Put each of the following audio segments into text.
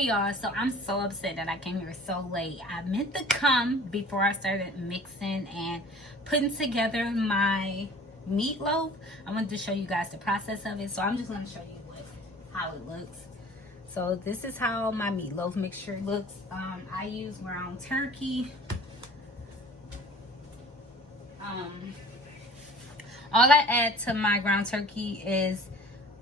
Hey y'all, so I'm so upset that I came here so late. I meant to come before I started mixing and putting together my meatloaf. I wanted to show you guys the process of it, so I'm just going to show you how it looks. So this is how my meatloaf mixture looks. I use ground turkey. All I add to my ground turkey is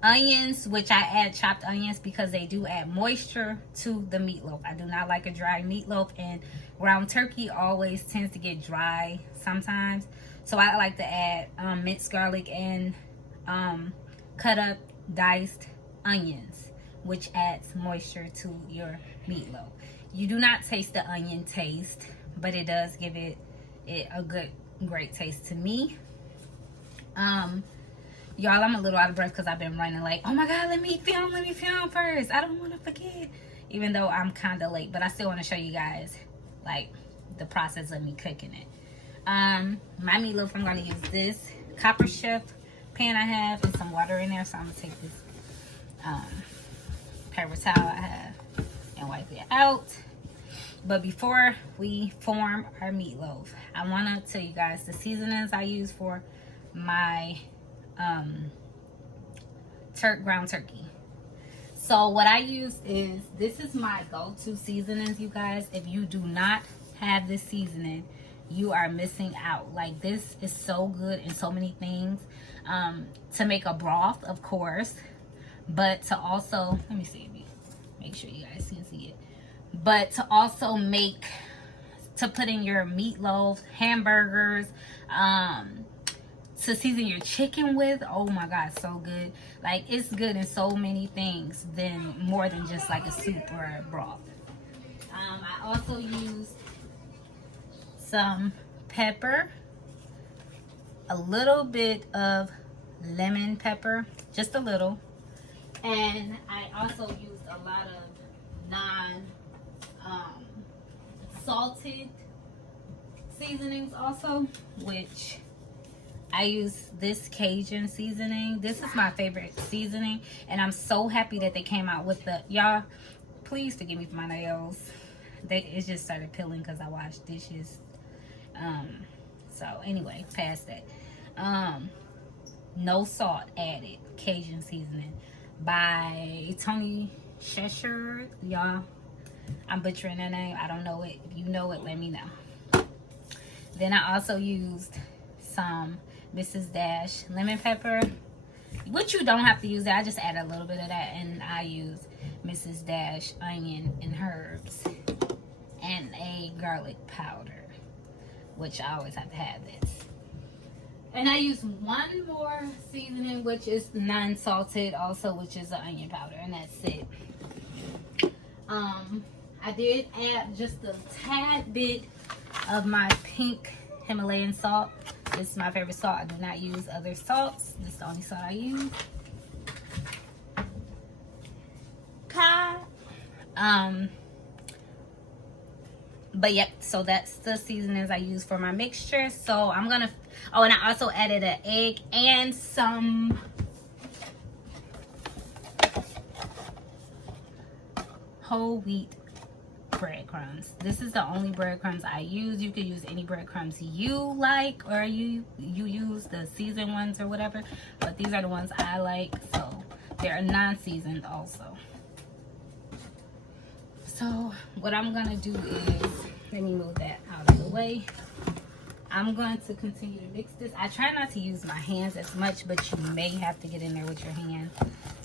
onions, which I add chopped onions because they do add moisture to the meatloaf. I do not like a dry meatloaf, and ground turkey always tends to get dry sometimes. So I like to add minced garlic and cut up diced onions, which adds moisture to your meatloaf. You do not taste the onion taste, but it does give it a great taste to me. Y'all, I'm a little out of breath because I've been running like, oh my God, let me film first. I don't want to forget. Even though I'm kind of late, but I still want to show you guys like the process of me cooking it. My meatloaf, I'm going to use this Copper Chef pan I have and some water in there. So I'm going to take this paper towel I have and wipe it out. But before we form our meatloaf, I want to tell you guys the seasonings I use for my ground turkey. So what I use is, this is my go-to seasonings, you guys. If you do not have this seasoning, you are missing out. Like, this is so good in so many things. To make a broth, of course, but to also, let me see, make sure you guys can see it, but to also put in your meatloaf, hamburgers, to season your chicken with. Oh my God, so good. Like, it's good in so many things, more than just like a soup or a broth. I also use some pepper, a little bit of lemon pepper, just a little, and I also used a lot of salted seasonings also, which I use this Cajun seasoning. This is my favorite seasoning, and I'm so happy that they came out with y'all, please forgive me for my nails. It just started peeling because I washed dishes. So anyway, past that. No salt added Cajun seasoning by Tony Cheshire. Y'all, I'm butchering that name. I don't know it. If you know it, let me know. Then I also used some Mrs. Dash lemon pepper, which you don't have to use that. I just add a little bit of that, and I use Mrs. Dash onion and herbs and a garlic powder, which I always have to have this. And I use one more seasoning, which is non-salted also, which is the onion powder, and that's it. I did add just a tad bit of my pink Himalayan salt. This is my favorite salt. I do not use other salts. This is the only salt I use. But yep, so that's the seasonings I use for my mixture. So I'm gonna, oh, and I also added an egg and some whole wheat breadcrumbs. This is the only breadcrumbs I use. You could use any breadcrumbs you like, or you use the seasoned ones or whatever, but these are the ones I like. So they're non-seasoned also. So what I'm gonna do is, let me move that out of the way. I'm going to continue to mix this. I try not to use my hands as much, but you may have to get in there with your hand.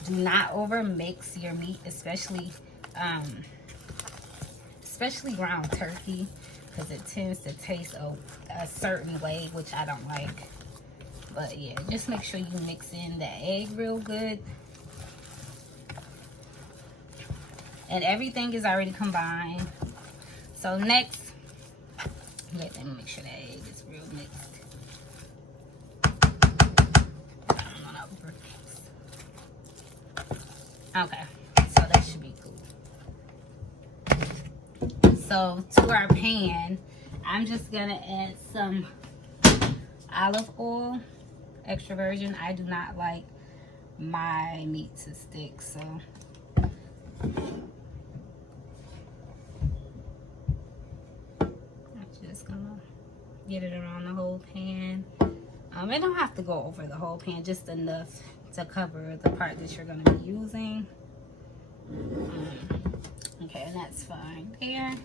Do not over mix your meat, especially ground turkey, because it tends to taste a certain way, which I don't like. But yeah, just make sure you mix in the egg real good. And everything is already combined. So next, let me make sure that egg is real mixed. I don't want to overmix. Okay, so that should be cool. So to our pan, I'm just gonna add some olive oil, extra virgin. I do not like my meat to stick, so Get it around the whole pan. It don't have to go over the whole pan, just enough to cover the part that you're going to be using. Okay, and that's fine there.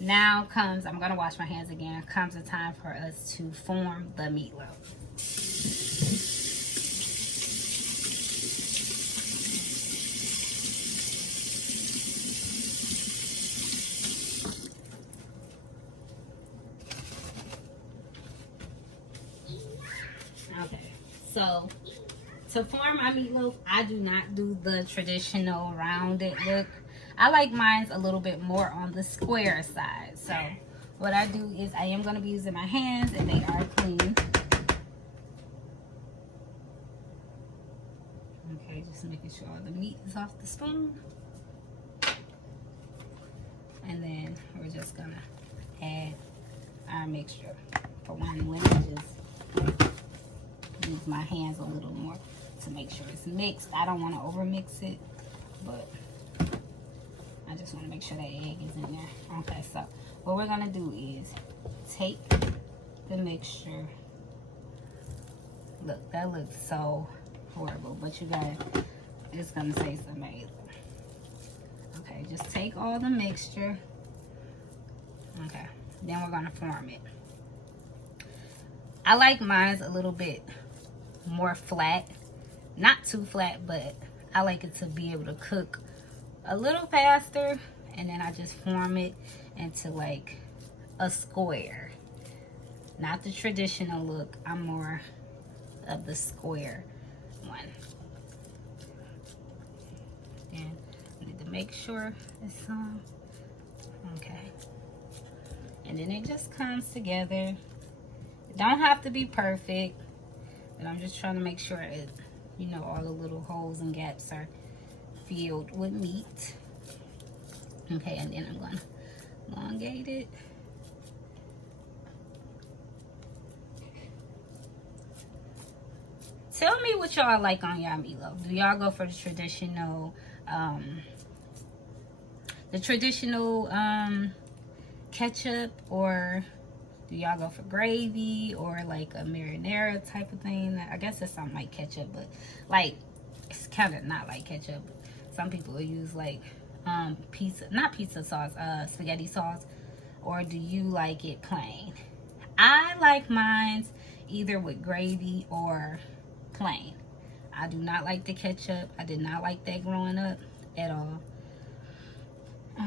Now comes, I'm going to wash my hands again, comes the time for us to form the meatloaf. Okay, so to form my meatloaf, I do not do the traditional rounded look. I like mine a little bit more on the square side. So what I do is I am going to be using my hands, and they are clean. Okay, just making sure all the meat is off the spoon. And then we're just going to add our mixture. For one, let me just use my hands a little more to make sure it's mixed. I don't want to over mix it, but I just want to make sure that egg is in there. Okay, so what we're gonna do is take the mixture. Look, that looks so horrible, but you gotta, it's gonna taste amazing. Okay, just take all the mixture. Okay, then we're gonna form it. I like mine a little bit more flat, not too flat, but I like it to be able to cook a little faster, and then I just form it into like a square. Not the traditional look, I'm more of the square one. And I need to make sure it's on. Okay, and then it just comes together. It don't have to be perfect, but I'm just trying to make sure it, you know, all the little holes and gaps are filled with meat. Okay, and then I'm gonna elongate it. Tell me what y'all like on y'all meatloaf. Do y'all go for the traditional ketchup, or do y'all go for gravy, or like a marinara type of thing? I guess it's something like ketchup, but like it's kind of not like ketchup. Some people will use like spaghetti sauce. Or do you like it plain? I like mine either with gravy or plain. I do not like the ketchup. I did not like that growing up at all.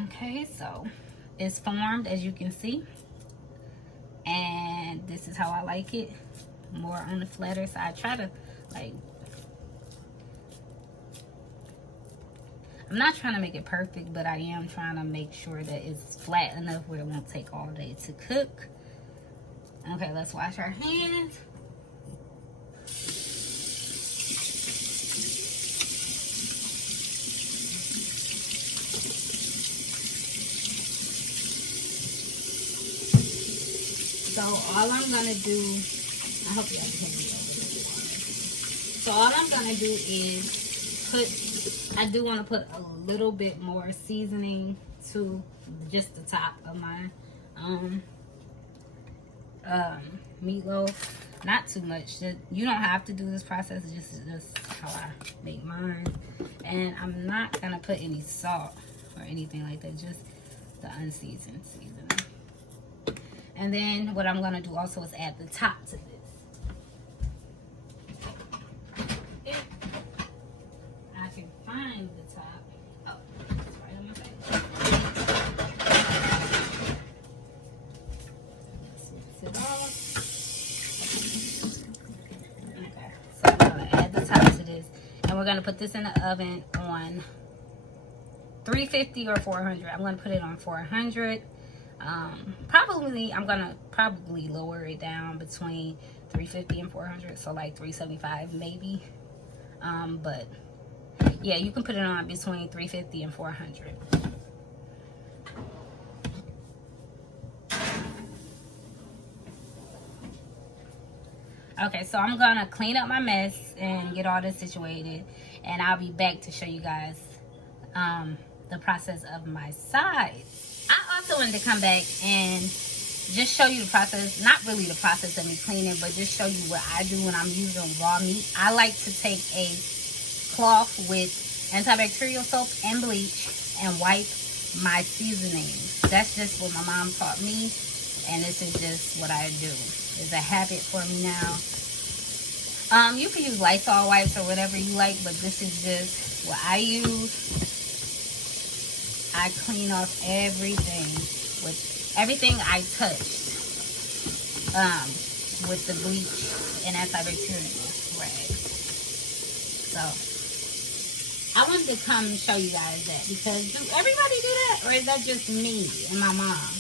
Okay, so it's formed, as you can see, and this is how I like it, more on the flatter side. Try to like, I'm not trying to make it perfect, but I am trying to make sure that it's flat enough where it won't take all day to cook. Okay, let's wash our hands. So all I'm gonna do, I hope y'all can hear me over the water. So all I'm gonna do is I do want to put a little bit more seasoning to just the top of my meatloaf. Not too much. You don't have to do this process. It's just how I make mine. And I'm not gonna put any salt or anything like that. Just the unseasoned seasoning. And then what I'm gonna do also is add the top to this. If I can find the top. Oh, it's right on my face. Let's it off. Okay, so I'm gonna add the top to this, and we're gonna put this in the oven on 350 or 400. I'm gonna put it on 400. I'm gonna probably lower it down between 350 and 400, so like 375 maybe. But yeah, you can put it on between 350 and 400. Okay, so I'm gonna clean up my mess and get all this situated, and I'll be back to show you guys the process of my sides. I also wanted to come back and just show you the process. Not really the process of me cleaning, but just show you what I do when I'm using raw meat. I like to take a cloth with antibacterial soap and bleach and wipe my seasonings. That's just what my mom taught me, and this is just what I do. It's a habit for me now. You can use Lysol wipes or whatever you like, but this is just what I use. I clean off everything with everything I touched with the bleach and antibacterial rag. So I wanted to come and show you guys that, because do everybody do that, or is that just me and my mom?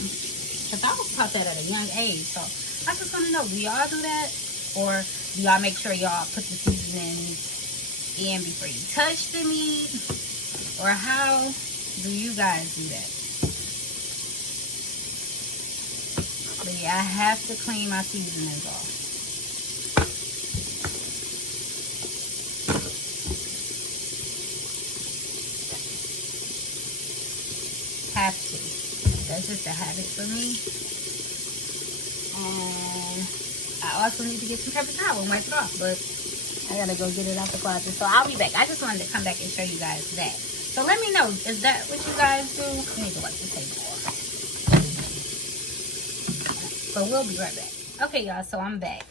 Because I was taught that at a young age, so I just want to know, do y'all do that? Or do y'all make sure y'all put the seasonings in before you touch the meat? Or how do you guys do that? But yeah, I have to clean my seasonings off. Have to. That's just a habit for me. And I also need to get some paper towel and wipe it off, but I gotta go get it out the closet. So I'll be back. I just wanted to come back and show you guys that. So let me know, is that what you guys do? I need to wipe the table off. So we'll be right back. Okay, y'all, so I'm back.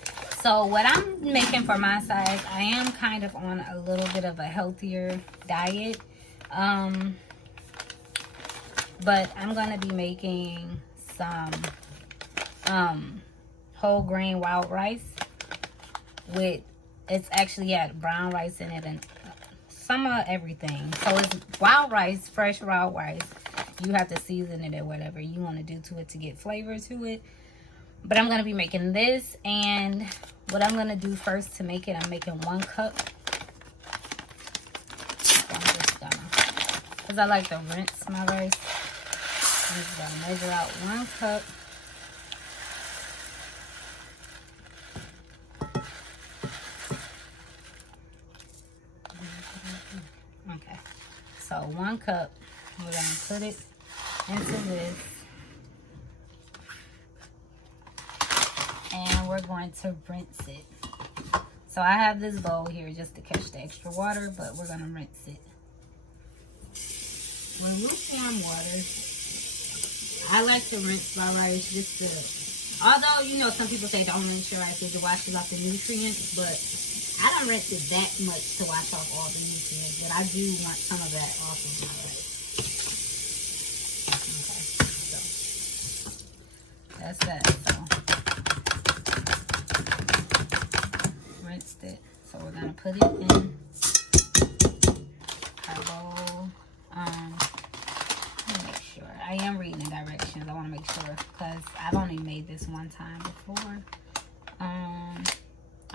So what I'm making for my size, I am kind of on a little bit of a healthier diet. But I'm gonna be making some whole grain wild rice with, it's actually had brown rice in it and some of everything. So it's wild rice, fresh wild rice. You have to season it or whatever you want to do to it to get flavor to it. But I'm gonna be making this, and what I'm gonna do first to make it, I'm making 1 cup. So I'm just gonna, because I like to rinse my rice. I'm just gonna measure out 1 cup. Okay, so 1 cup. We're gonna put it into this, and we're going to rinse it. So I have this bowl here just to catch the extra water, but we're gonna rinse it with lukewarm water. I like to rinse my rice just to, although, you know, some people say don't rinse your rice, to wash out the nutrients, but I don't rinse it that much to wash off all the nutrients, but I do want some of that off of my rice. Okay, so that's that. So rinsed it. So we're gonna put it in our bowl. Let me make sure. I am reading the directions. I want to make sure, because I've only made this one time before.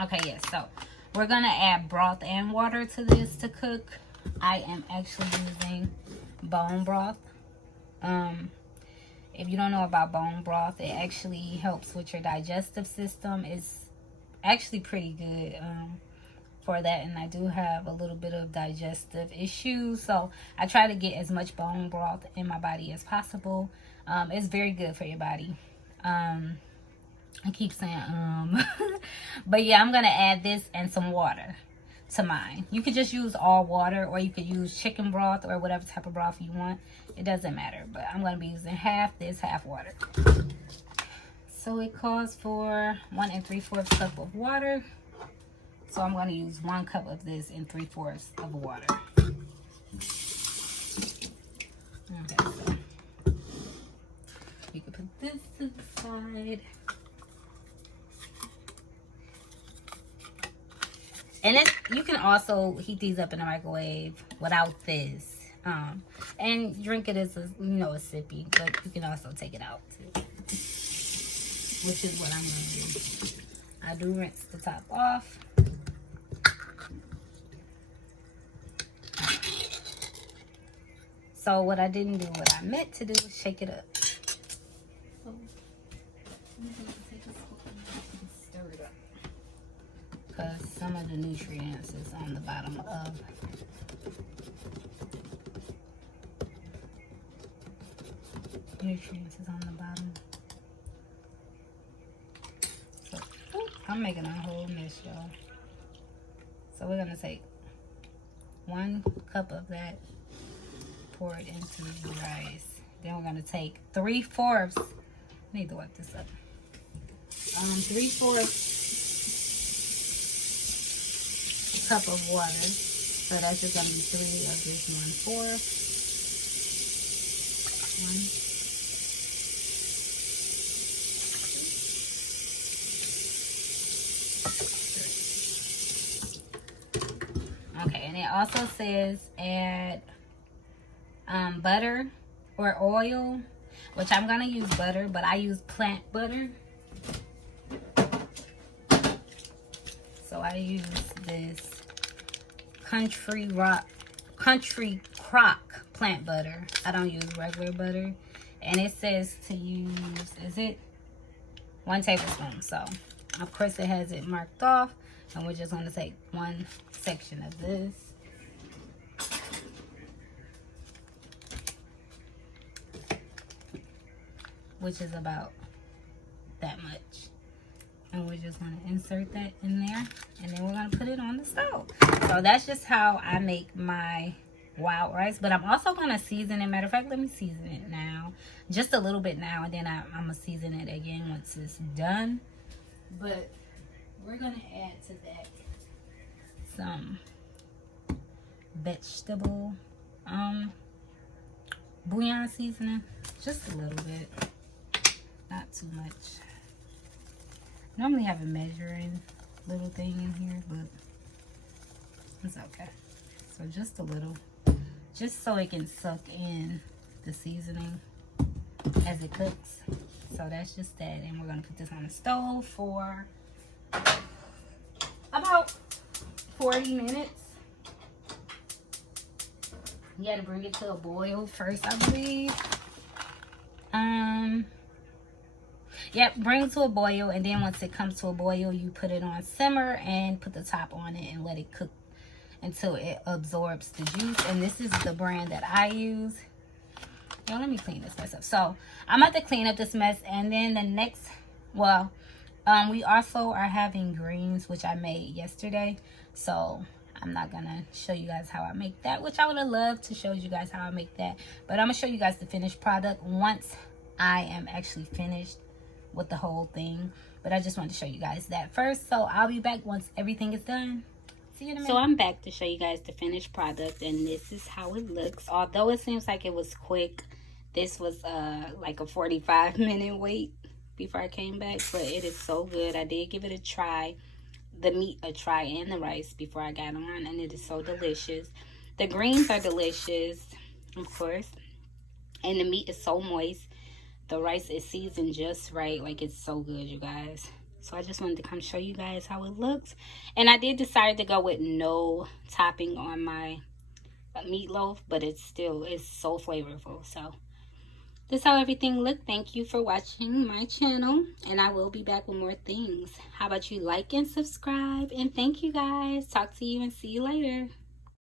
Okay, yes. So we're gonna add broth and water to this to cook. I am actually using bone broth. If you don't know about bone broth, it actually helps with your digestive system. It's actually pretty good for that, and I do have a little bit of digestive issues, so I try to get as much bone broth in my body as possible. It's very good for your body. I keep saying but yeah, I'm gonna add this and some water to mine. You could just use all water, or you could use chicken broth or whatever type of broth you want. It doesn't matter, but I'm gonna be using half this, half water. So it calls for 1 3/4 cup of water. So I'm going to use 1 cup of this and 3/4 of water. Okay, so you can put this to the side. And you can also heat these up in the microwave without this. And drink it as a, you know, a sippy, but you can also take it out too, which is what I'm going to do. I do rinse the top off. So what I didn't do, what I meant to do, was shake it up. So stir it up, because some of the nutrients is on the bottom of. nutrients is on the bottom. So, I'm making a whole mess, y'all. So we're gonna take 1 cup of that, pour it into the rice. Then we're gonna take 3/4. I need to wipe this up. 3/4 cup of water. So that's just gonna be 3 of this 1/4. 1. Okay, and it also says add butter or oil, which I'm gonna use butter, but I use plant butter. So I use this Country Crock plant butter. I don't use regular butter. And it says to use, is it 1 tablespoon? So of course it has it marked off, and we're just going to take 1 section of this. Which is about that much. And we're just going to insert that in there, and then we're going to put it on the stove. So that's just how I make my wild rice. But I'm also going to season it. Matter of fact, let me season it now. Just a little bit now, and then I'm going to season it again once it's done. But we're going to add to that some vegetable bouillon seasoning. Just a little bit. Not too much. Normally have a measuring little thing in here, but it's okay. So just a little, just so it can suck in the seasoning as it cooks. So that's just that, and we're gonna put this on the stove for about 40 minutes. You gotta bring it to a boil first, I believe. Yep, bring it to a boil, and then once it comes to a boil, you put it on simmer and put the top on it and let it cook until it absorbs the juice. And this is the brand that I use. Yo, let me clean this mess up. So I'm about to clean up this mess, and then the next, well, we also are having greens, which I made yesterday. So I'm not gonna show you guys how I make that, which I would have loved to show you guys how I make that, but I'm gonna show you guys the finished product once I am actually finished with the whole thing. But I just wanted to show you guys that first. So I'll be back once everything is done. See you in a minute. So I'm back to show you guys the finished product, and this is how it looks. Although it seems like it was quick, this was like a 45-minute wait before I came back, but it is so good. I did give it a try, the meat a try, and the rice before I got on, and it is so delicious. The greens are delicious, of course, and the meat is so moist. The rice is seasoned just right. Like, it's so good, you guys. So I just wanted to come show you guys how it looks. And I did decide to go with no topping on my meatloaf, but it's so flavorful. So this is how everything looked. Thank you for watching my channel, and I will be back with more things. How about you like and subscribe? And thank you guys. Talk to you and see you later.